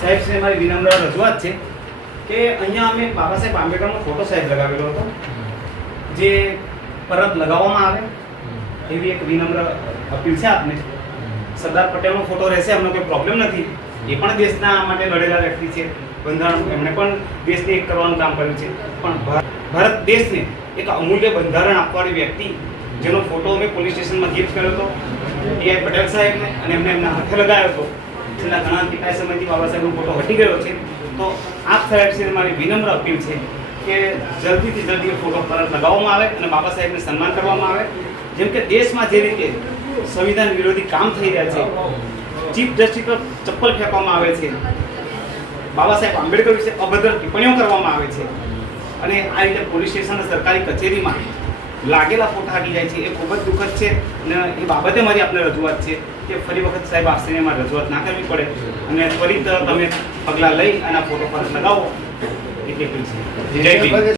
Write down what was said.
સાહેબ શ્રી મારી વિનમ્ર રજૂઆત છે કે અહીંયા અમે બાબા સાહેબ આંબેડકરનો ફોટો સાહેબ લગાવેલો હતો, જે પરત લગાવવામાં આવે એવી એક વિનમ્ર અપીલ છે આપને. સરદાર પટેલનો ફોટો રહેશે, અમને કોઈ પ્રોબ્લેમ નથી. એ પણ દેશના માટે લડેલા વ્યક્તિ છે, બંધારણ એમણે પણ દેશને એક કરવાનું કામ કર્યું છે. પણ ભારત દેશને એક અમૂલ્ય બંધારણ આપવાળી વ્યક્તિ જેનો ફોટો અમે પોલીસ સ્ટેશનમાં ગિફ્ટ કર્યો હતો ટીઆઈ પટેલ સાહેબને, અને એમને એમના હાથે લગાવ્યો હતો. છેલ્લા ઘણા કેટલાય સમયથી બાબા સાહેબનો ફોટો હટી ગયો છે. તો આપ સાહેબશ્રીને મારી વિનમ્ર અપીલ છે કે જલ્દીથી જલ્દી ફોટો પરત લગાવવામાં આવે અને બાબા સાહેબને સન્માન કરવામાં આવે. જેમ કે દેશમાં જે રીતે સંવિધાન વિરોધી કામ થઈ રહ્યા છે, ચીફ જસ્ટિસ પર ચપ્પલ ફેંકવામાં આવે છે, બાબા સાહેબ આંબેડકર વિશે અભદ્ર ટિપ્પણીઓ કરવામાં આવે છે, અને આ રીતે પોલીસ સ્ટેશન સરકારી કચેરીમાં લાગેલા ફોટા હટી જાય છે, એ ખૂબ જ દુઃખદ છે. અને એ બાબતે મારી આપને રજૂઆત છે કે ફરી વખત સાહેબ આપશ્રીને મારી રજૂઆત ના કરવી પડે અને ત્વરિત તમે પગલાં લઈ અને આ ફોટો પરત લગાવો એટલી અપીલ છે. જય ભીમ.